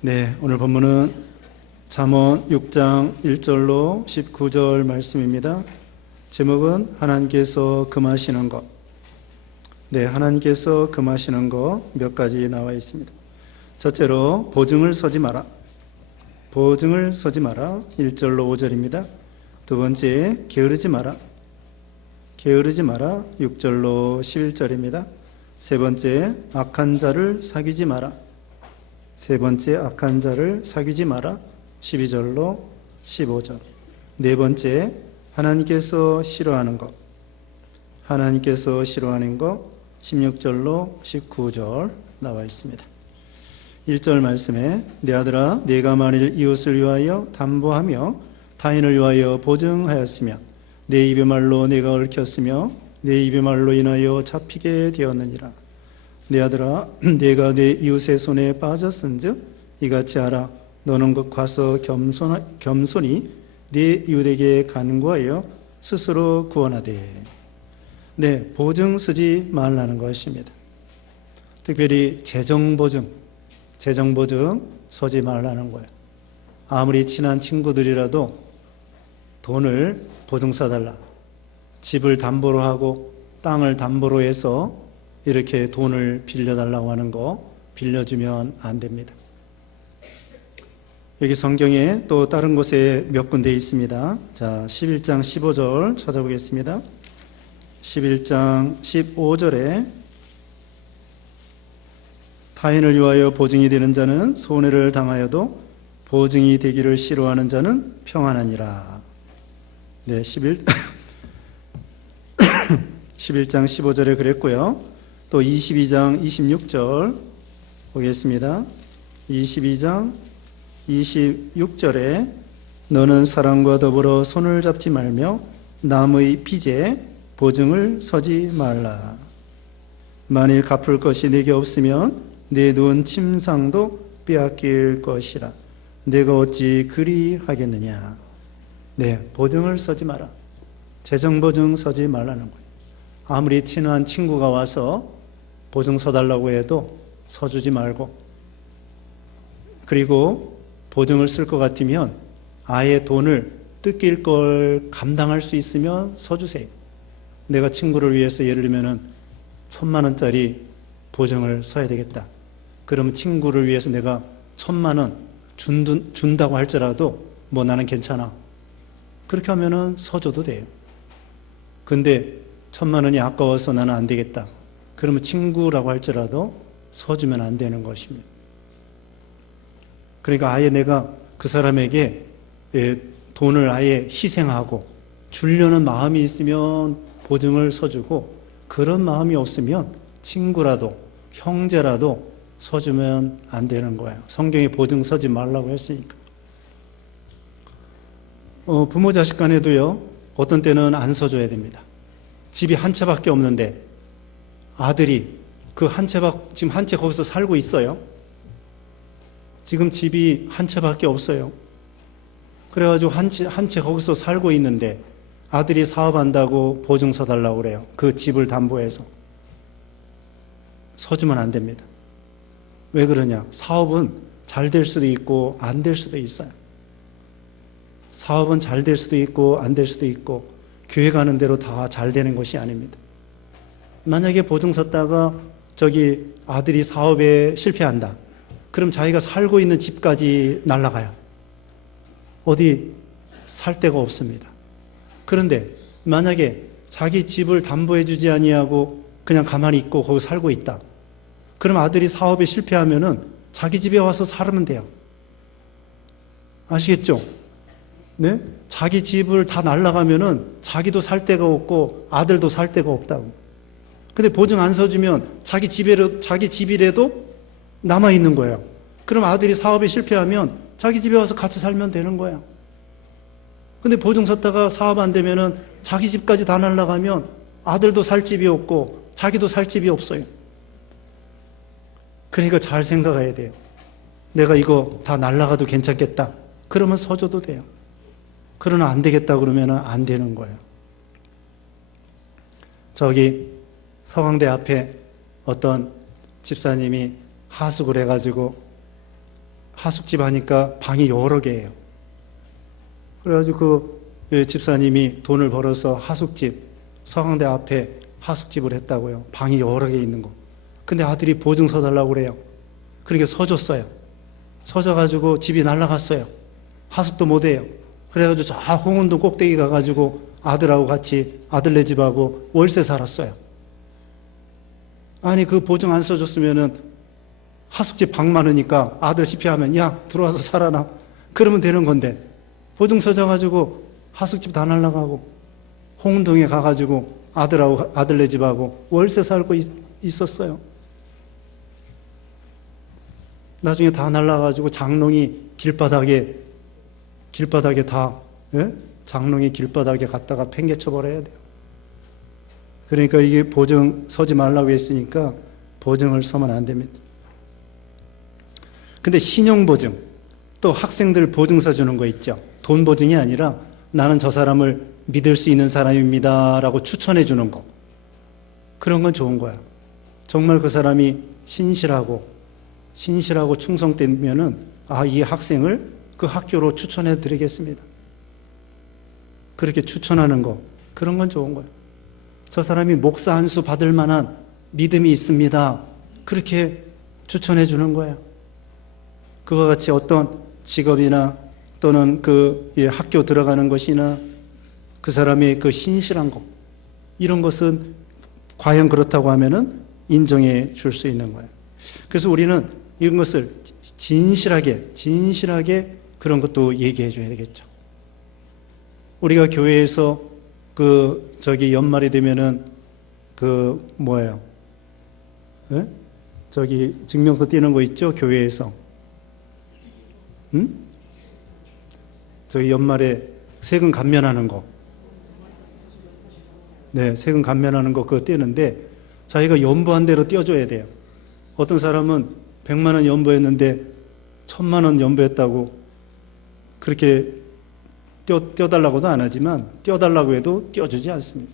네, 오늘 본문은 잠언 6장 1절로 19절 말씀입니다. 제목은 하나님께서 금하시는 것. 네, 하나님께서 금하시는 것 몇 가지 나와 있습니다. 첫째로 보증을 서지 마라. 보증을 서지 마라. 1절로 5절입니다. 두 번째, 게으르지 마라. 게으르지 마라. 6절로 11절입니다. 세 번째, 악한 자를 사귀지 마라. 세 번째, 악한 자를 사귀지 마라. 12절로 15절. 네 번째, 하나님께서 싫어하는 것. 하나님께서 싫어하는 것 16절로 19절 나와 있습니다. 1절 말씀에 내 아들아 네가 만일 이웃을 위하여 담보하며 타인을 위하여 보증하였으며 내 입의 말로 네가 얽혔으며 내 입의 말로 인하여 잡히게 되었느니라. 내 아들아 네가 내 이웃의 손에 빠졌은즉 이같이 하라. 너는 곧 가서 겸손히 네 이웃에게 간구하여 스스로 구원하되. 네, 보증 쓰지 말라는 것입니다. 특별히 재정보증 서지 말라는 거예요. 아무리 친한 친구들이라도 돈을 보증 써달라. 집을 담보로 하고 땅을 담보로 해서 이렇게 돈을 빌려달라고 하는 거 빌려주면 안 됩니다. 여기 성경에 또 다른 곳에 몇 군데 있습니다. 자, 11장 15절 찾아보겠습니다. 11장 15절에 타인을 위하여 보증이 되는 자는 손해를 당하여도 보증이 되기를 싫어하는 자는 평안하니라. 네, 11장 15절에 그랬고요. 또 22장 26절 보겠습니다. 22장 26절에 너는 사람과 더불어 손을 잡지 말며 남의 빚에 보증을 서지 말라. 만일 갚을 것이 네게 없으면 내 누운 침상도 빼앗길 것이라. 내가 어찌 그리 하겠느냐. 네, 보증을 서지 마라. 재정보증 서지 말라는 거예요. 아무리 친한 친구가 와서 보증 서달라고 해도 서주지 말고, 그리고 보증을 쓸 것 같으면 아예 돈을 뜯길 걸 감당할 수 있으면 서주세요. 내가 친구를 위해서 예를 들면 1,000만 원짜리 보증을 서야 되겠다. 그러면 친구를 위해서 내가 1,000만 원 준다고 할지라도 뭐 나는 괜찮아. 그렇게 하면은 서줘도 돼요. 근데 1,000만 원이 아까워서 나는 안 되겠다. 그러면 친구라고 할지라도 서주면 안 되는 것입니다. 그러니까 아예 내가 그 사람에게 돈을 아예 희생하고 주려는 마음이 있으면 보증을 서주고, 그런 마음이 없으면 친구라도 형제라도 서주면 안 되는 거예요. 성경에 보증 서지 말라고 했으니까. 부모 자식 간에도요, 어떤 때는 안 서줘야 됩니다. 집이 한 채밖에 없는데 아들이 지금 한 채 거기서 살고 있어요. 지금 집이 한 채밖에 없어요. 그래가지고 한 채 거기서 살고 있는데 아들이 사업한다고 보증 서달라고 그래요. 그 집을 담보해서. 서주면 안 됩니다. 왜 그러냐? 사업은 잘 될 수도 있고 안 될 수도 있어요. 사업은 잘 될 수도 있고 안 될 수도 있고 교회 가는 대로 다 잘 되는 것이 아닙니다. 만약에 보증 섰다가 저기 아들이 사업에 실패한다. 그럼 자기가 살고 있는 집까지 날아가요. 어디 살 데가 없습니다. 그런데 만약에 자기 집을 담보해 주지 아니하고 그냥 가만히 있고 거기 살고 있다. 그럼 아들이 사업에 실패하면은 자기 집에 와서 살면 돼요. 아시겠죠? 네? 자기 집을 다 날아가면은 자기도 살 데가 없고 아들도 살 데가 없다고. 근데 보증 안 서주면 자기 집이라도 남아 있는 거예요. 그럼 아들이 사업에 실패하면 자기 집에 와서 같이 살면 되는 거예요. 근데 보증 섰다가 사업 안 되면은 자기 집까지 다 날아가면 아들도 살 집이 없고 자기도 살 집이 없어요. 그러니까 잘 생각해야 돼요. 내가 이거 다 날아가도 괜찮겠다. 그러면 서줘도 돼요. 그러나 안 되겠다 그러면 안 되는 거예요. 저기 서강대 앞에 어떤 집사님이 하숙을 해가지고 하숙집 하니까 방이 여러 개예요. 그래가지고 그 집사님이 돈을 벌어서 하숙집, 서강대 앞에 하숙집을 했다고요. 방이 여러 개 있는 거. 근데 아들이 보증 서달라고 그래요. 그러니까 서줬어요. 서져가지고 집이 날라갔어요. 하숙도 못해요. 그래가지고 저 홍은동 꼭대기 가가지고 아들하고 같이 아들네 집하고 월세 살았어요. 아니 그 보증 안 써줬으면은 하숙집 방 많으니까 아들 시피하면 야 들어와서 살아나 그러면 되는 건데 보증 서져가지고 하숙집 다 날라가고 홍은동에 가가지고 아들하고 아들네 집하고 월세 살고 있었어요. 나중에 다 날라가지고 장롱이 길바닥에 다 장롱이 길바닥에 갖다가 팽개쳐 버려야 돼요. 그러니까 이게 보증 서지 말라고 했으니까 보증을 서면 안 됩니다. 근데 신용보증, 또 학생들 보증 서주는 거 있죠. 돈 보증이 아니라 나는 저 사람을 믿을 수 있는 사람입니다 라고 추천해 주는 거. 그런 건 좋은 거야. 정말 그 사람이 신실하고 충성되면은 이 학생을 그 학교로 추천해 드리겠습니다. 그렇게 추천하는 거, 그런 건 좋은 거예요. 저 사람이 목사 한 수 받을 만한 믿음이 있습니다. 그렇게 추천해 주는 거예요. 그와 같이 어떤 직업이나 또는 그 학교 들어가는 것이나 그 사람의 그 신실한 것, 이런 것은 과연 그렇다고 하면은 인정해 줄 수 있는 거예요. 그래서 우리는 이런 것을 진실하게 그런 것도 얘기해 줘야 되겠죠. 우리가 교회에서 연말이 되면은 증명서 띄는 거 있죠? 교회에서. 연말에 세금 감면하는 거. 네, 세금 감면하는 거 그거 떼는데 자기가 연부한 대로 떼어줘야 돼요. 어떤 사람은 100만 원 연부했는데 1000만 원 연부했다고 그렇게 떼어달라고도 안 하지만 떼어달라고 해도 떼어주지 않습니다.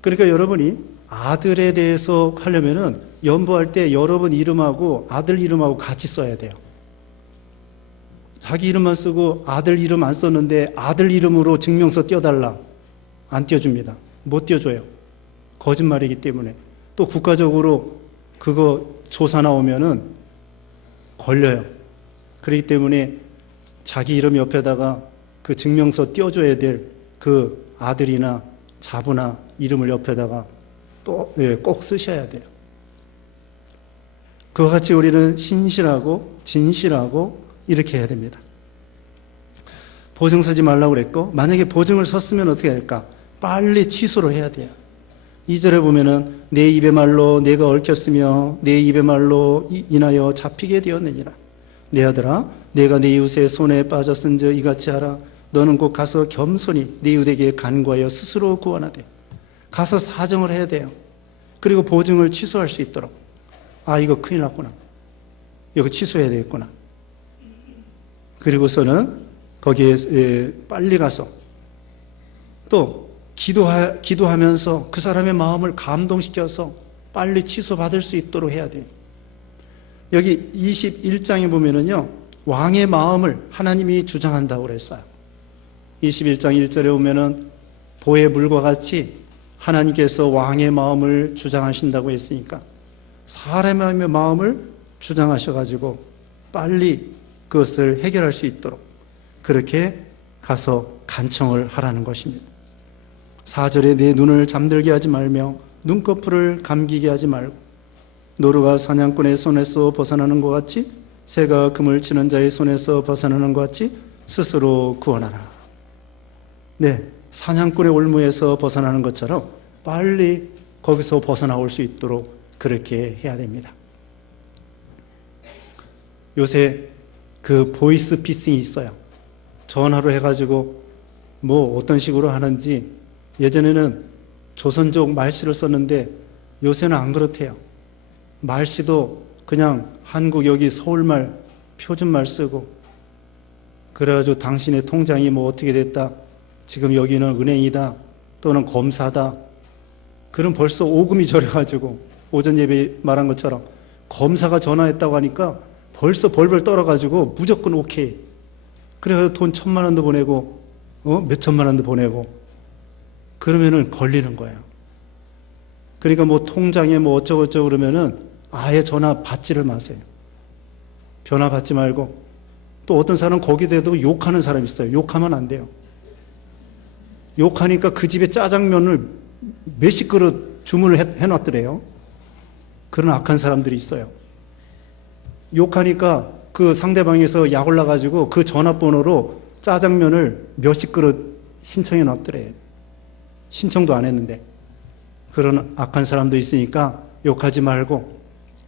그러니까 여러분이 아들에 대해서 하려면은 연부할 때 여러분 이름하고 아들 이름하고 같이 써야 돼요. 자기 이름만 쓰고 아들 이름 안 썼는데 아들 이름으로 증명서 떼어달라. 안 떼어줍니다. 못 떼어줘요. 거짓말이기 때문에. 또 국가적으로 그거 조사 나오면은 걸려요. 그렇기 때문에 자기 이름 옆에다가 그 증명서 떼어줘야 될 그 아들이나 자부나 이름을 옆에다가 또 꼭 쓰셔야 돼요. 그와 같이 우리는 신실하고 진실하고 이렇게 해야 됩니다. 보증 서지 말라고 그랬고, 만약에 보증을 섰으면 어떻게 할까? 빨리 취소를 해야 돼요. 2절에 보면은 내 입의 말로 내가 얽혔으며 내 입의 말로 인하여 잡히게 되었느니라. 내 아들아, 내가 내 이웃의 손에 빠졌은즉 이같이 하라. 너는 곧 가서 겸손히 내 이웃에게 간구하여 스스로 구원하되. 가서 사정을 해야 돼요. 그리고 보증을 취소할 수 있도록. 이거 큰일 났구나. 이거 취소해야 되겠구나. 그리고서는 거기에 빨리 가서 또 기도하면서 그 사람의 마음을 감동시켜서 빨리 취소받을 수 있도록 해야 돼요. 여기 21장에 보면은요, 왕의 마음을 하나님이 주장한다고 그랬어요. 21장 1절에 보면은 보의 물과 같이 하나님께서 왕의 마음을 주장하신다고 했으니까 사람의 마음을 주장하셔가지고 빨리 그것을 해결할 수 있도록 그렇게 가서 간청을 하라는 것입니다. 4절에 내 눈을 잠들게 하지 말며 눈꺼풀을 감기게 하지 말고 노루가 사냥꾼의 손에서 벗어나는 것 같이 새가 그물 치는 자의 손에서 벗어나는 것 같이 스스로 구원하라. 네, 사냥꾼의 올무에서 벗어나는 것처럼 빨리 거기서 벗어나올 수 있도록 그렇게 해야 됩니다. 요새 그 보이스 피싱이 있어요. 전화로 해가지고 어떤 식으로 하는지, 예전에는 조선족 말씨를 썼는데 요새는 안 그렇대요. 말씨도 그냥 한국 여기 서울말 표준말 쓰고, 그래가지고 당신의 통장이 어떻게 됐다, 지금 여기는 은행이다, 또는 검사다. 그럼 벌써 오금이 저려가지고 오전 예배 말한 것처럼 검사가 전화했다고 하니까 벌써 벌벌 떨어가지고 무조건 오케이. 그래서 돈 1,000만 원도 보내고, 몇 천만 원도 보내고, 그러면은 걸리는 거예요. 그러니까 뭐 통장에 뭐 어쩌고저쩌고 그러면은 아예 전화 받지를 마세요. 전화 받지 말고. 또 어떤 사람은 거기에 대해서 욕하는 사람이 있어요. 욕하면 안 돼요. 욕하니까 그 집에 짜장면을 몇십 그릇 주문을 해놨더래요. 그런 악한 사람들이 있어요. 욕하니까 그 상대방에서 약 올라가지고 그 전화번호로 짜장면을 몇십 그릇 신청해 놨더래요. 신청도 안 했는데. 그런 악한 사람도 있으니까 욕하지 말고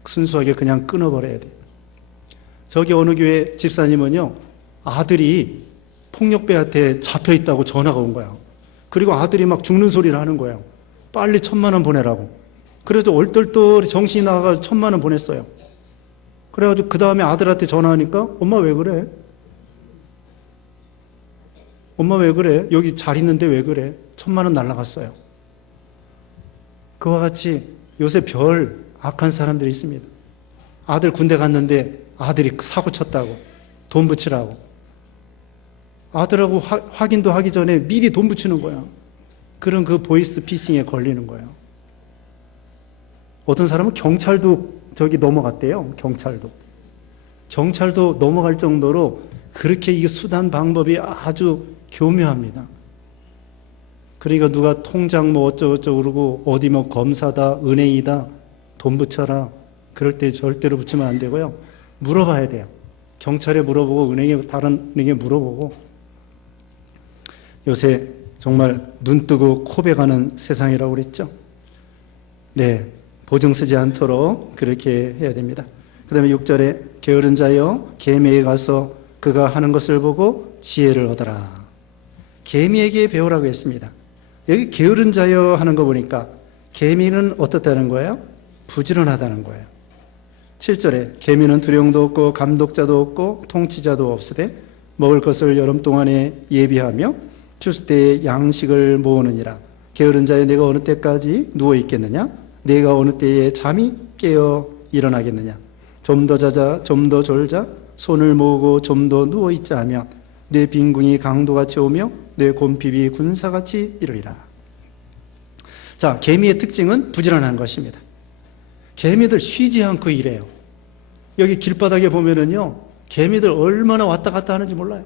순수하게 그냥 끊어버려야 돼요. 저기 어느 교회 집사님은요, 아들이 폭력배한테 잡혀있다고 전화가 온 거예요. 그리고 아들이 막 죽는 소리를 하는 거예요. 빨리 1,000만 원 보내라고. 그래서 얼떨떨 정신이 나가서 1,000만 원 보냈어요. 그래가지고 그 다음에 아들한테 전화하니까 엄마 왜 그래? 엄마 왜 그래? 여기 잘 있는데 왜 그래? 1,000만 원 날라갔어요. 그와 같이 요새 별 악한 사람들이 있습니다. 아들 군대 갔는데 아들이 사고 쳤다고 돈 붙이라고. 아들하고 확인도 하기 전에 미리 돈 붙이는 거야. 그런 그 보이스 피싱에 걸리는 거예요. 어떤 사람은 경찰도 저기 넘어갔대요. 경찰도 넘어갈 정도로 그렇게 이 수단 방법이 아주 교묘합니다. 그러니까 누가 통장 뭐 어쩌고저쩌고 그러고 어디 뭐 검사다, 은행이다, 돈 붙여라. 그럴 때 절대로 붙이면 안 되고요. 물어봐야 돼요. 경찰에 물어보고 다른 은행에 물어보고. 요새 정말 눈 뜨고 코 베가는 세상이라고 그랬죠. 네, 보증 쓰지 않도록 그렇게 해야 됩니다. 그 다음에 6절에 게으른 자여 계미에 가서 그가 하는 것을 보고 지혜를 얻어라. 계미에게 배우라고 했습니다. 여기 게으른 자여 하는 거 보니까 계미는 어떻다는 거예요? 부지런하다는 거예요. 7절에 계미는 두령도 없고 감독자도 없고 통치자도 없으되 먹을 것을 여름 동안에 예비하며 추수 때에 양식을 모으느니라. 게으른 자여 내가 어느 때까지 누워 있겠느냐? 내가 어느 때에 잠이 깨어 일어나겠느냐? 좀 더 자자, 좀 더 졸자, 손을 모으고 좀 더 누워 있자 하면 내 빈궁이 강도같이 오며 내 곰핍이 군사같이 이르리라. 자, 개미의 특징은 부지런한 것입니다. 개미들 쉬지 않고 일해요. 여기 길바닥에 보면은요, 개미들 얼마나 왔다 갔다 하는지 몰라요.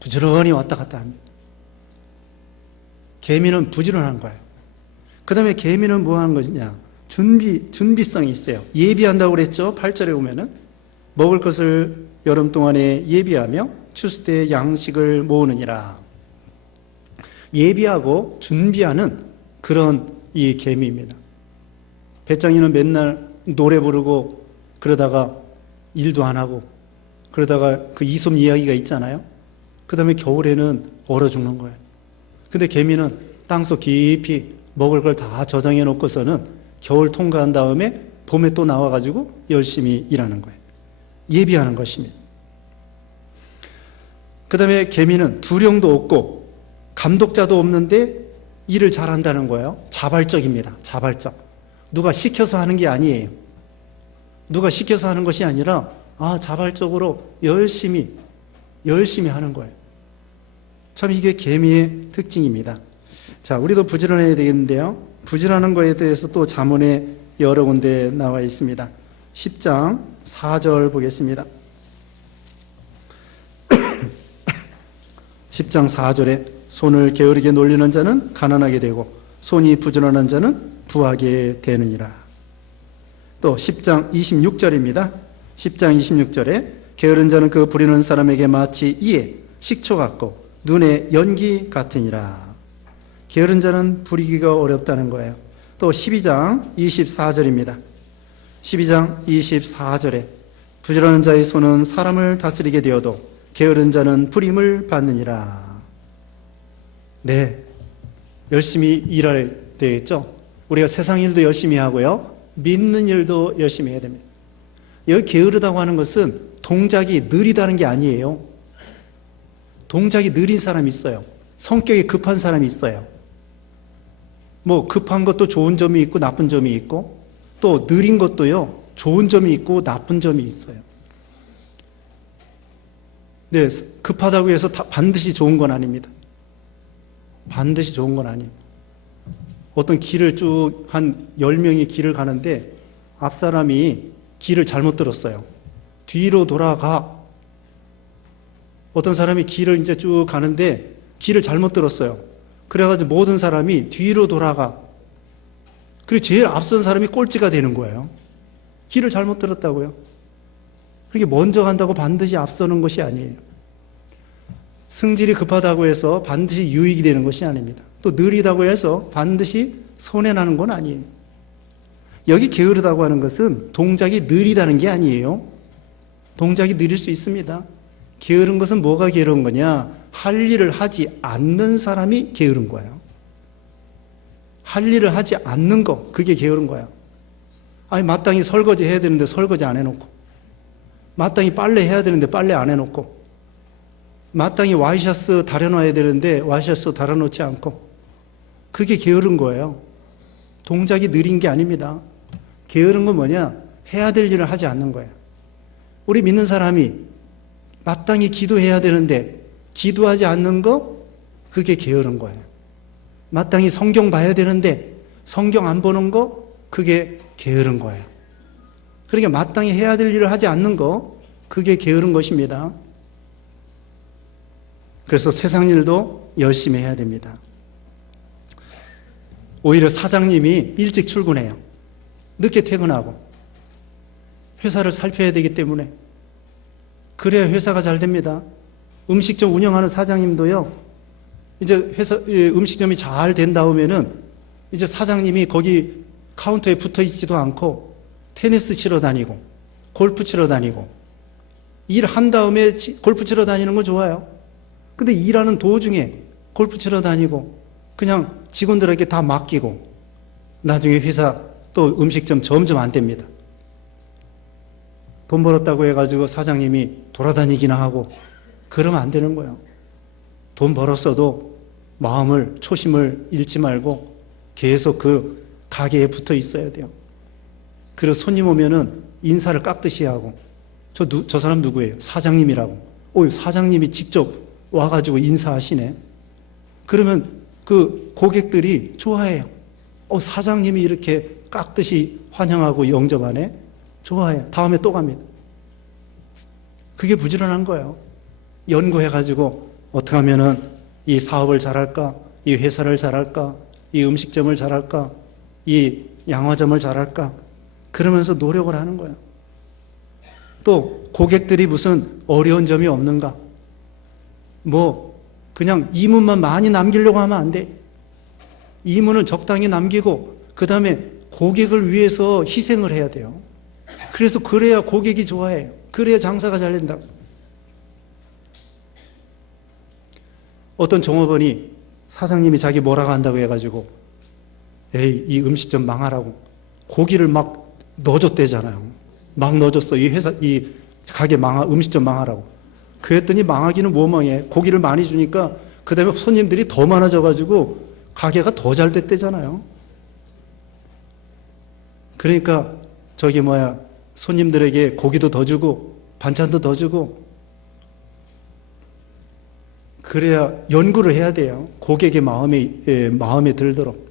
부지런히 왔다 갔다 합니다. 개미는 부지런한 거예요. 그 다음에 개미는 뭐 하는 것이냐? 준비성이 있어요. 예비한다고 그랬죠? 8절에 보면은. 먹을 것을 여름 동안에 예비하며 추수 때 양식을 모으느니라. 예비하고 준비하는 그런 이 개미입니다. 배짱이는 맨날 노래 부르고 그러다가 일도 안 하고 그러다가 그 이솝 이야기가 있잖아요. 그 다음에 겨울에는 얼어 죽는 거예요. 근데 개미는 땅속 깊이 먹을 걸 다 저장해 놓고서는 겨울 통과한 다음에 봄에 또 나와가지고 열심히 일하는 거예요. 예비하는 것입니다. 그 다음에 개미는 두령도 없고 감독자도 없는데 일을 잘한다는 거예요. 자발적입니다. 자발적. 누가 시켜서 하는 게 아니에요. 누가 시켜서 하는 것이 아니라 자발적으로 열심히 하는 거예요. 참 이게 개미의 특징입니다. 자, 우리도 부지런해야 되겠는데요. 부지런한 거에 대해서 또 잠언에 여러 군데 나와 있습니다. 10장 4절 보겠습니다. 10장 4절에 손을 게으르게 놀리는 자는 가난하게 되고 손이 부지런한 자는 부하게 되느니라. 또 10장 26절입니다. 10장 26절에 게으른 자는 그 부리는 사람에게 마치 이에 식초 같고 눈에 연기 같으니라. 게으른 자는 부리기가 어렵다는 거예요. 또 12장 24절입니다. 12장 24절에 부지런한 자의 손은 사람을 다스리게 되어도 게으른 자는 부림을 받느니라. 네, 열심히 일해야 되겠죠. 우리가 세상 일도 열심히 하고요, 믿는 일도 열심히 해야 됩니다. 여기 게으르다고 하는 것은 동작이 느리다는 게 아니에요. 동작이 느린 사람이 있어요. 성격이 급한 사람이 있어요. 뭐 급한 것도 좋은 점이 있고 나쁜 점이 있고 또 느린 것도요, 좋은 점이 있고 나쁜 점이 있어요. 네, 급하다고 해서 반드시 좋은 건 아닙니다. 반드시 좋은 건 아니에요. 어떤 길을 쭉 한 10명이 길을 가는데 앞 사람이 길을 잘못 들었어요. 뒤로 돌아가. 어떤 사람이 길을 이제 쭉 가는데 길을 잘못 들었어요. 그래가지고 모든 사람이 뒤로 돌아가. 그리고 제일 앞선 사람이 꼴찌가 되는 거예요. 길을 잘못 들었다고요. 그렇게 먼저 간다고 반드시 앞서는 것이 아니에요. 승질이 급하다고 해서 반드시 유익이 되는 것이 아닙니다. 또 느리다고 해서 반드시 손해나는 건 아니에요. 여기 게으르다고 하는 것은 동작이 느리다는 게 아니에요. 동작이 느릴 수 있습니다. 게으른 것은 뭐가 게으른 거냐? 할 일을 하지 않는 사람이 게으른 거예요. 할 일을 하지 않는 거, 그게 게으른 거야. 아니, 마땅히 설거지 해야 되는데 설거지 안 해놓고, 마땅히 빨래 해야 되는데 빨래 안 해놓고, 마땅히 와이셔츠 다려놔야 되는데 와이셔츠 다려놓지 않고, 그게 게으른 거예요. 동작이 느린 게 아닙니다. 게으른 건 뭐냐? 해야 될 일을 하지 않는 거예요. 우리 믿는 사람이 마땅히 기도해야 되는데 기도하지 않는 거, 그게 게으른 거예요. 마땅히 성경 봐야 되는데 성경 안 보는 거, 그게 게으른 거예요. 그러니까 마땅히 해야 될 일을 하지 않는 거, 그게 게으른 것입니다. 그래서 세상 일도 열심히 해야 됩니다. 오히려 사장님이 일찍 출근해요. 늦게 퇴근하고. 회사를 살펴야 되기 때문에. 그래야 회사가 잘 됩니다. 음식점 운영하는 사장님도요, 이제 음식점이 잘 된 다음에는 이제 사장님이 거기 카운터에 붙어 있지도 않고 테니스 치러 다니고 골프 치러 다니고, 일한 다음에 골프 치러 다니는 거 좋아요. 근데 일하는 도중에 골프 치러 다니고 그냥 직원들에게 다 맡기고 나중에 회사 또 음식점 점점 안 됩니다. 돈 벌었다고 해가지고 사장님이 돌아다니기나 하고 그러면 안 되는 거예요. 돈 벌었어도 마음을, 초심을 잃지 말고 계속 그 가게에 붙어 있어야 돼요. 그리고 손님 오면은 인사를 깍듯이 하고, 저 사람 누구예요? 사장님이라고. 사장님이 직접 와가지고 인사하시네. 그러면 그 고객들이 좋아해요. 사장님이 이렇게 깍듯이 환영하고 영접하네. 좋아해요. 다음에 또 갑니다. 그게 부지런한 거예요. 연구해가지고 어떻게 하면은 이 사업을 잘할까? 이 회사를 잘할까? 이 음식점을 잘할까? 이 양화점을 잘할까? 그러면서 노력을 하는 거예요. 또 고객들이 무슨 어려운 점이 없는가? 그냥 이문만 많이 남기려고 하면 안 돼. 이문을 적당히 남기고 그 다음에 고객을 위해서 희생을 해야 돼요. 그래야 고객이 좋아해요. 그래야 장사가 잘 된다고. 어떤 종업원이 사장님이 자기 뭐라고 한다고 해가지고 이 음식점 망하라고 고기를 막 넣어줬대잖아요. 막 넣어줬어. 이 가게 음식점 망하라고. 그랬더니 망하기는 뭐 망해. 고기를 많이 주니까 그 다음에 손님들이 더 많아져가지고 가게가 더 잘 됐대잖아요. 그러니까 손님들에게 고기도 더 주고 반찬도 더 주고, 그래야 연구를 해야 돼요. 고객의 마음에 들도록.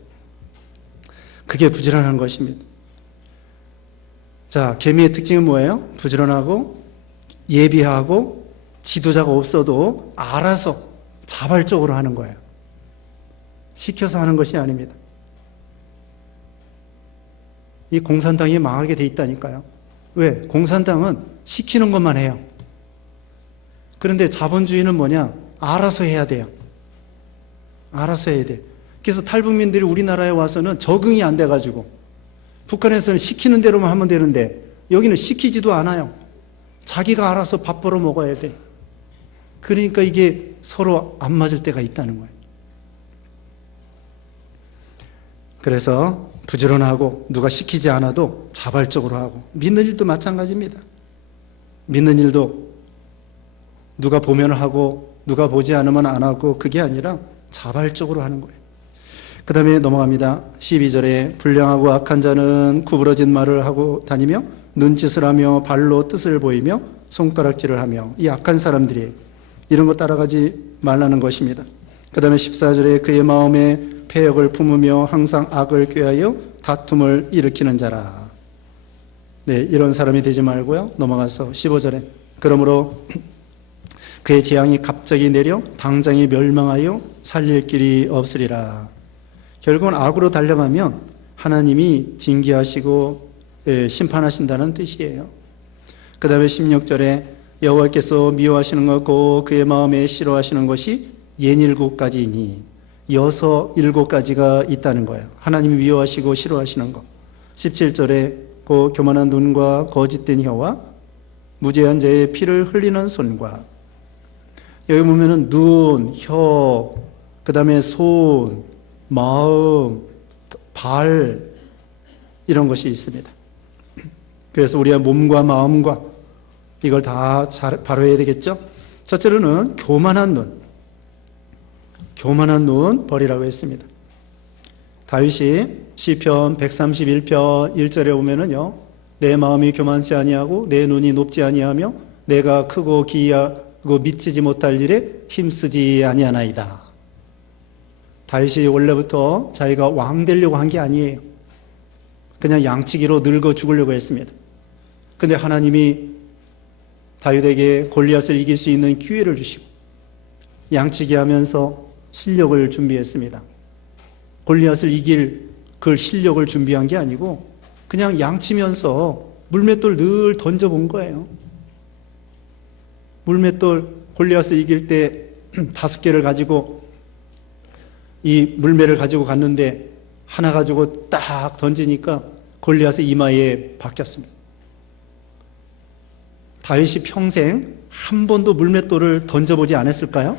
그게 부지런한 것입니다. 자, 계미의 특징은 뭐예요? 부지런하고 예비하고 지도자가 없어도 알아서 자발적으로 하는 거예요. 시켜서 하는 것이 아닙니다. 이 공산당이 망하게 돼 있다니까요. 왜? 공산당은 시키는 것만 해요. 그런데 자본주의는 뭐냐? 알아서 해야 돼요. 알아서 해야 돼. 그래서 탈북민들이 우리나라에 와서는 적응이 안 돼가지고, 북한에서는 시키는 대로만 하면 되는데 여기는 시키지도 않아요. 자기가 알아서 밥 벌어 먹어야 돼. 그러니까 이게 서로 안 맞을 때가 있다는 거예요. 그래서 부지런하고 누가 시키지 않아도 자발적으로 하고, 믿는 일도 마찬가지입니다. 믿는 일도 누가 보면 하고 누가 보지 않으면 안 하고, 그게 아니라 자발적으로 하는 거예요. 그 다음에 넘어갑니다. 12절에 불량하고 악한 자는 구부러진 말을 하고 다니며 눈짓을 하며 발로 뜻을 보이며 손가락질을 하며, 이 악한 사람들이 이런 거 따라가지 말라는 것입니다. 그 다음에 14절에 그의 마음에 패역을 품으며 항상 악을 꾀하여 다툼을 일으키는 자라. 네, 이런 사람이 되지 말고요. 넘어가서 15절에 그러므로 그의 재앙이 갑자기 내려 당장이 멸망하여 살릴 길이 없으리라. 결국은 악으로 달려가면 하나님이 징계하시고 심판하신다는 뜻이에요. 그 다음에 16절에 여호와께서 미워하시는 것고 그의 마음에 싫어하시는 것이 67가지이니, 7가지가 있다는 거예요. 하나님이 미워하시고 싫어하시는 것. 17절에 그 교만한 눈과 거짓된 혀와 무죄한 자의 피를 흘리는 손과, 여기 보면은 눈, 혀, 그 다음에 손, 마음, 발, 이런 것이 있습니다. 그래서 우리의 몸과 마음과 이걸 다 바로해야 되겠죠. 첫째로는 교만한 눈 버리라고 했습니다. 다윗이 시편 131편 1절에 보면은요, 내 마음이 교만치 아니하고 내 눈이 높지 아니하며 내가 크고 기이하고 미치지 못할 일에 힘쓰지 아니하나이다. 다윗이 원래부터 자기가 왕 되려고 한 게 아니에요. 그냥 양치기로 늙어 죽으려고 했습니다. 근데 하나님이 다윗에게 골리앗을 이길 수 있는 기회를 주시고 양치기 하면서 실력을 준비했습니다. 골리앗을 이길 그 실력을 준비한 게 아니고 그냥 양치면서 물맷돌 늘 던져본 거예요. 물맷돌 골리앗을 이길 때 5개를 가지고 이 물매를 가지고 갔는데 하나 가지고 딱 던지니까 골리앗의 이마에 박혔습니다. 다윗이 평생 한 번도 물맷돌을 던져보지 않았을까요?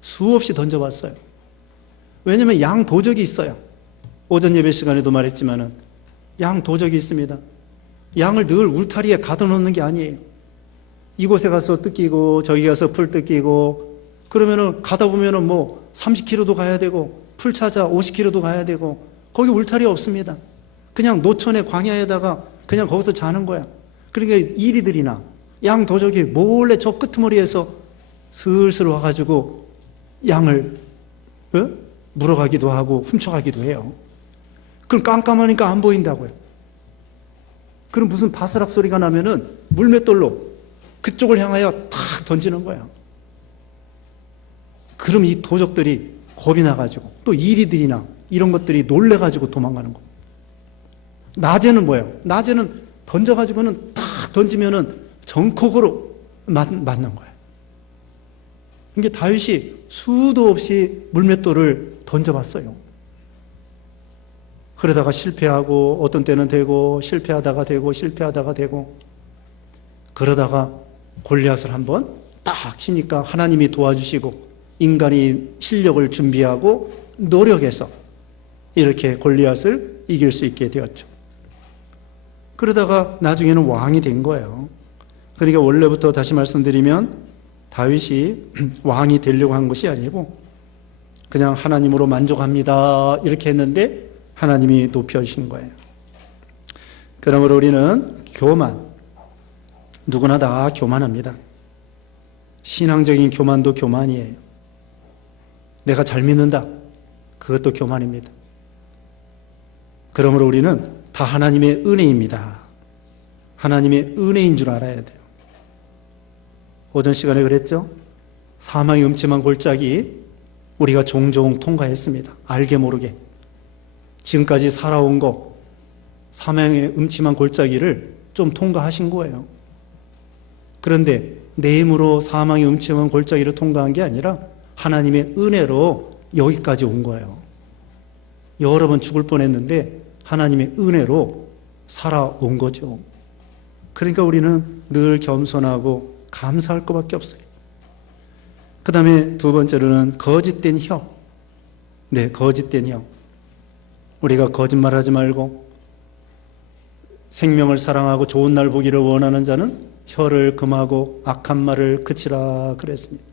수없이 던져봤어요. 왜냐하면 양 도적이 있어요. 오전 예배 시간에도 말했지만은 양 도적이 있습니다. 양을 늘 울타리에 가둬놓는 게 아니에요. 이곳에 가서 뜯기고 저기 가서 풀 뜯기고, 그러면은 가다 보면은 뭐 30km도 가야 되고 풀 찾아 50km도 가야 되고, 거기 울타리 없습니다. 그냥 노천의 광야에다가 그냥 거기서 자는 거야. 그러니까 이리들이나 양 도적이 몰래 저 끄트머리에서 슬슬 와가지고 양을 물어가기도 하고 훔쳐가기도 해요. 그럼 깜깜하니까 안 보인다고요. 그럼 무슨 바스락 소리가 나면은 물맷돌로 그쪽을 향하여 탁 던지는 거야. 그럼 이 도적들이 겁이 나가지고 또 이리들이나 이런 것들이 놀래가지고 도망가는 거예요. 낮에는 뭐예요? 낮에는 던져가지고는 탁 던지면은 정콕으로 맞는 거예요. 이게 다윗이 수도 없이 물맷돌을 던져봤어요. 그러다가 실패하고 어떤 때는 되고 실패하다가 되고 실패하다가 되고, 그러다가 골리앗을 한번 딱 치니까 하나님이 도와주시고 인간이 실력을 준비하고 노력해서 이렇게 골리앗을 이길 수 있게 되었죠. 그러다가 나중에는 왕이 된 거예요. 그러니까 원래부터 다시 말씀드리면 다윗이 왕이 되려고 한 것이 아니고 그냥 하나님으로 만족합니다 이렇게 했는데 하나님이 높여주신 거예요. 그러므로 우리는 교만, 누구나 다 교만합니다. 신앙적인 교만도 교만이에요. 내가 잘 믿는다, 그것도 교만입니다. 그러므로 우리는 다 하나님의 은혜입니다. 하나님의 은혜인 줄 알아야 돼요. 오전 시간에 그랬죠? 사망의 음침한 골짜기 우리가 종종 통과했습니다. 알게 모르게. 지금까지 살아온 거, 사망의 음침한 골짜기를 좀 통과하신 거예요. 그런데 내 힘으로 사망의 음침한 골짜기를 통과한 게 아니라 하나님의 은혜로 여기까지 온 거예요. 여러 번 죽을 뻔했는데 하나님의 은혜로 살아온 거죠. 그러니까 우리는 늘 겸손하고 감사할 것밖에 없어요. 그 다음에 두 번째로는 거짓된 혀. 네, 거짓된 혀. 우리가 거짓말하지 말고 생명을 사랑하고 좋은 날 보기를 원하는 자는 혀를 금하고 악한 말을 그치라 그랬습니다.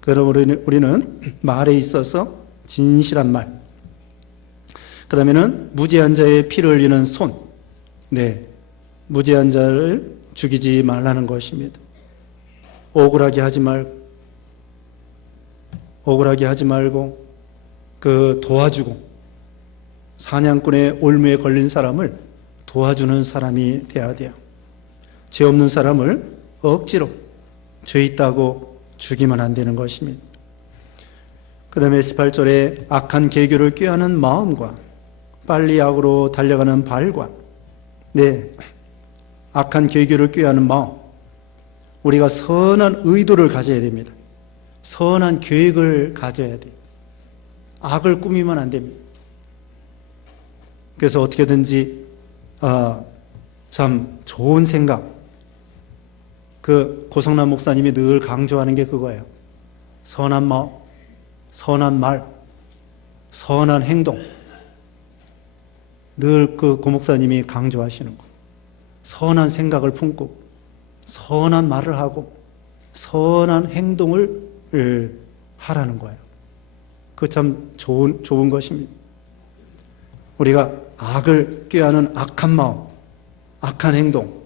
그러므로 우리는 말에 있어서 진실한 말. 그 다음에는 무죄한 자의 피를 흘리는 손. 네, 무죄한 자를 죽이지 말라는 것입니다. 억울하게 하지 말고 그 도와주고 사냥꾼의 올무에 걸린 사람을 도와주는 사람이 돼야 돼요. 죄 없는 사람을 억지로 죄 있다고 죽이면 안 되는 것입니다. 그 다음에 18절에 악한 계교를 꾀하는 마음과 빨리 악으로 달려가는 발과, 네, 악한 계교를 꾀하는 마음, 우리가 선한 의도를 가져야 됩니다. 선한 계획을 가져야 돼요. 악을 꾸미면 안 됩니다. 그래서 어떻게든지 참 좋은 생각, 그 고성남 목사님이 늘 강조하는 게 그거예요. 선한 마음, 선한 말, 선한 행동. 늘 그 고목사님이 강조하시는 거. 선한 생각을 품고 선한 말을 하고 선한 행동을 하라는 거예요. 그 참 좋은 것입니다. 우리가 악을 꾀하는 악한 마음, 악한 행동,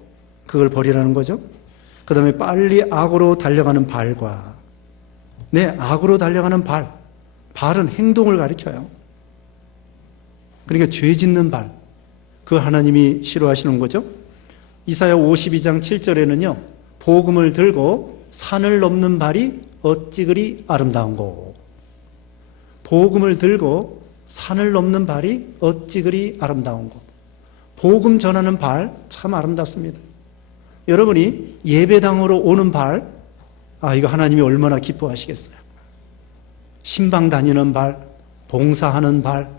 그걸 버리라는 거죠. 그 다음에 빨리 악으로 달려가는 발과, 네, 악으로 달려가는 발은 행동을 가리켜요. 그러니까 죄 짓는 발, 그 하나님이 싫어하시는 거죠. 이사야 52장 7절에는요, 복음을 들고 산을 넘는 발이 어찌 그리 아름다운고. 복음을 들고 산을 넘는 발이 어찌 그리 아름다운고. 복음 전하는 발 참 아름답습니다. 여러분이 예배당으로 오는 발, 이거 하나님이 얼마나 기뻐하시겠어요. 신방 다니는 발, 봉사하는 발,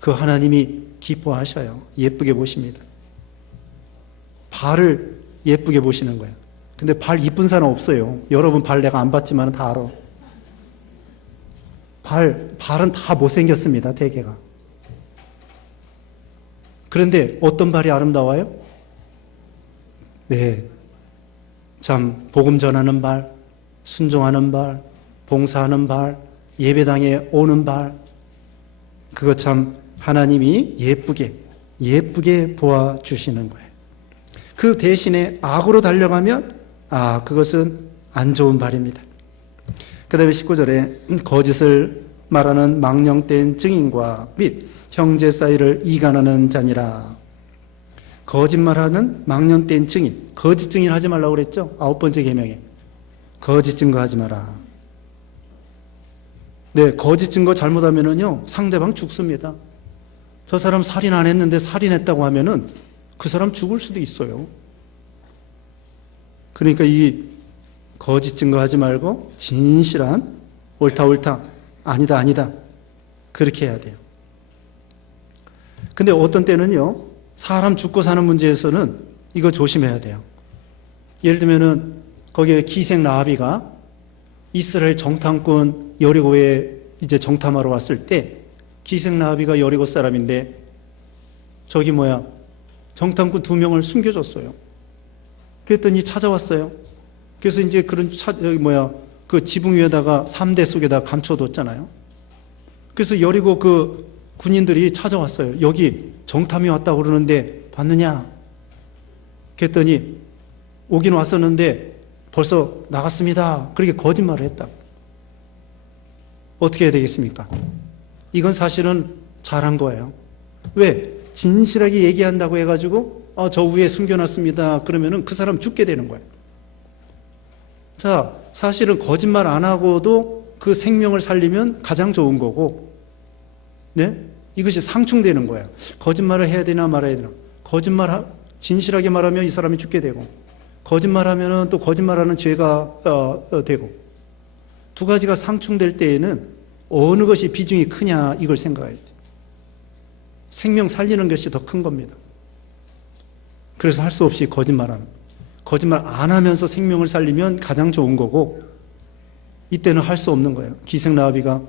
그 하나님이 기뻐하셔요. 예쁘게 보십니다. 발을 예쁘게 보시는 거예요. 근데 발 이쁜 사람 없어요. 여러분 발 내가 안 봤지만 다 알아. 발은 다 못생겼습니다. 대개가. 그런데 어떤 발이 아름다워요? 네, 참 복음 전하는 발, 순종하는 발, 봉사하는 발, 예배당에 오는 발, 그거 참 하나님이 예쁘게 보아주시는 거예요. 그 대신에 악으로 달려가면 그것은 안 좋은 발입니다. 그 다음에 19절에 거짓을 말하는 망령된 증인과 및 형제 사이를 이간하는 자니라. 거짓말하는 망령된 증인, 거짓 증인 하지 말라고 그랬죠? 9번째 계명에 거짓 증거하지 마라. 네, 거짓 증거 잘못하면은요 상대방 죽습니다. 저 사람 살인 안 했는데 살인했다고 하면은 그 사람 죽을 수도 있어요. 그러니까 이 거짓 증거하지 말고 진실한 옳다 아니다 그렇게 해야 돼요. 근데 어떤 때는요 사람 죽고 사는 문제에서는 이거 조심해야 돼요. 예를 들면은 거기에 기생 라합이가 이스라엘 정탐꾼 여리고에 이제 정탐하러 왔을 때 기생 라합이가 여리고 사람인데 정탐꾼 2명을 숨겨줬어요. 그랬더니 찾아왔어요. 그래서 이제 그 지붕 위에다가 3대 속에다 감춰뒀잖아요. 그래서 여리고 그 군인들이 찾아왔어요. 여기 정탐이 왔다고 그러는데 봤느냐? 그랬더니 오긴 왔었는데 벌써 나갔습니다. 그렇게 거짓말을 했다. 어떻게 해야 되겠습니까? 이건 사실은 잘한 거예요. 왜? 진실하게 얘기한다고 해가지고 저 위에 숨겨놨습니다. 그러면은 그 사람 죽게 되는 거예요. 자, 사실은 거짓말 안 하고도 그 생명을 살리면 가장 좋은 거고, 네? 이것이 상충되는 거예요. 거짓말을 해야 되나 말아야 되나. 진실하게 말하면 이 사람이 죽게 되고, 거짓말하면은 또 거짓말하는 죄가 되고, 두 가지가 상충될 때에는 어느 것이 비중이 크냐 이걸 생각해야 돼요. 생명 살리는 것이 더 큰 겁니다. 그래서 할 수 없이 거짓말 안 하면서 생명을 살리면 가장 좋은 거고, 이때는 할 수 없는 거예요. 기생 라합이가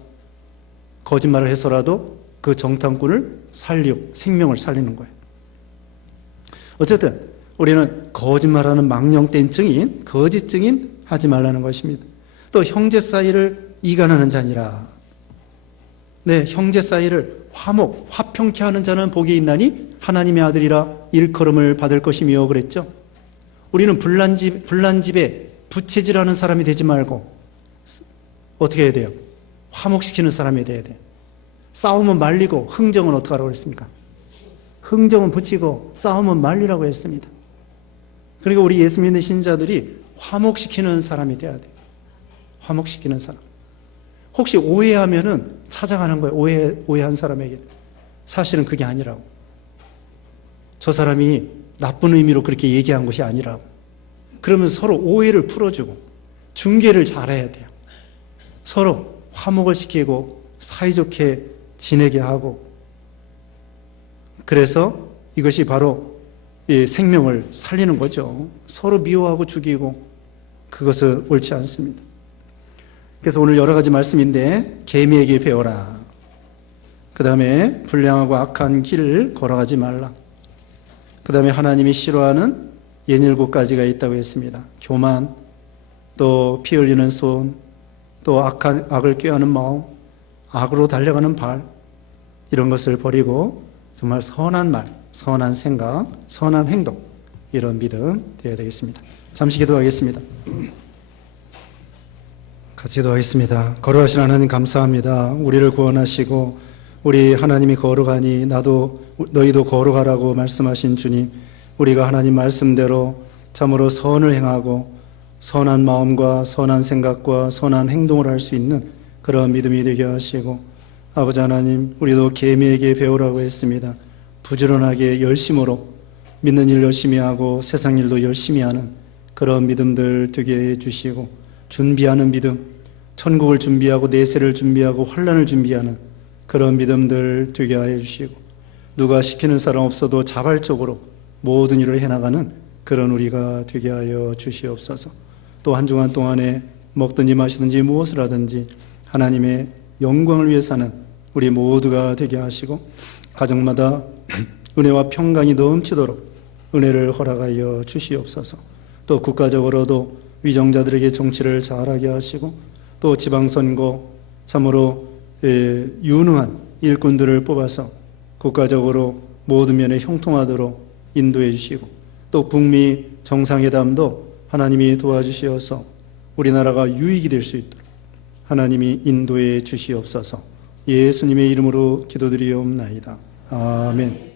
거짓말을 해서라도 그 정탐꾼을 생명을 살리는 거예요. 어쨌든 우리는 거짓말하는 망령된 증인, 거짓 증인 하지 말라는 것입니다. 또 형제 사이를 이간하는 자니라. 네, 형제 사이를 화평케 하는 자는 복이 있나니 하나님의 아들이라 일컬음을 받을 것이며 그랬죠. 우리는 불난집에 부채질하는 사람이 되지 말고 어떻게 해야 돼요? 화목시키는 사람이 돼야 돼요. 싸움은 말리고 흥정은 어떻게 하라고 했습니까? 흥정은 붙이고 싸움은 말리라고 했습니다. 그러니까 우리 예수 믿는 신자들이 화목시키는 사람이 돼야 돼요. 화목시키는 사람. 혹시 오해하면은 찾아가는 거예요. 오해한 사람에게. 사실은 그게 아니라고. 저 사람이 나쁜 의미로 그렇게 얘기한 것이 아니라고. 그러면서 서로 오해를 풀어주고 중개를 잘해야 돼요. 서로 화목을 시키고 사이좋게 지내게 하고, 그래서 이것이 바로 이 생명을 살리는 거죠. 서로 미워하고 죽이고 그것은 옳지 않습니다. 그래서 오늘 여러 가지 말씀인데, 계미에게 배워라. 그 다음에 불량하고 악한 길을 걸어가지 말라. 그 다음에 하나님이 싫어하는 67가지가 있다고 했습니다. 교만, 또 피 흘리는 손, 또 악을 꾀하는 마음, 악으로 달려가는 발, 이런 것을 버리고 정말 선한 말, 선한 생각, 선한 행동, 이런 믿음 되어야 되겠습니다. 잠시 기도하겠습니다. 같이 기도하겠습니다. 거룩하신 하나님 감사합니다. 우리를 구원하시고 우리 하나님이 거룩하니 너희도 거룩하라고 말씀하신 주님, 우리가 하나님 말씀대로 참으로 선을 행하고 선한 마음과 선한 생각과 선한 행동을 할 수 있는 그런 믿음이 되게 하시고, 아버지 하나님, 우리도 계미에게 배우라고 했습니다. 부지런하게 열심으로 믿는 일 열심히 하고 세상 일도 열심히 하는 그런 믿음들 되게 해주시고, 준비하는 믿음, 천국을 준비하고 내세를 준비하고 환난을 준비하는 그런 믿음들 되게 하여 주시고, 누가 시키는 사람 없어도 자발적으로 모든 일을 해나가는 그런 우리가 되게 하여 주시옵소서. 또 한 주간 동안에 먹든지 마시든지 무엇을 하든지 하나님의 영광을 위해 사는 우리 모두가 되게 하시고, 가정마다 은혜와 평강이 넘치도록 은혜를 허락하여 주시옵소서. 또 국가적으로도 위정자들에게 정치를 잘하게 하시고, 또 지방선거 참으로 유능한 일꾼들을 뽑아서 국가적으로 모든 면에 형통하도록 인도해 주시고, 또 북미 정상회담도 하나님이 도와주시어서 우리나라가 유익이 될 수 있도록 하나님이 인도해 주시옵소서. 예수님의 이름으로 기도드리옵나이다. 아멘.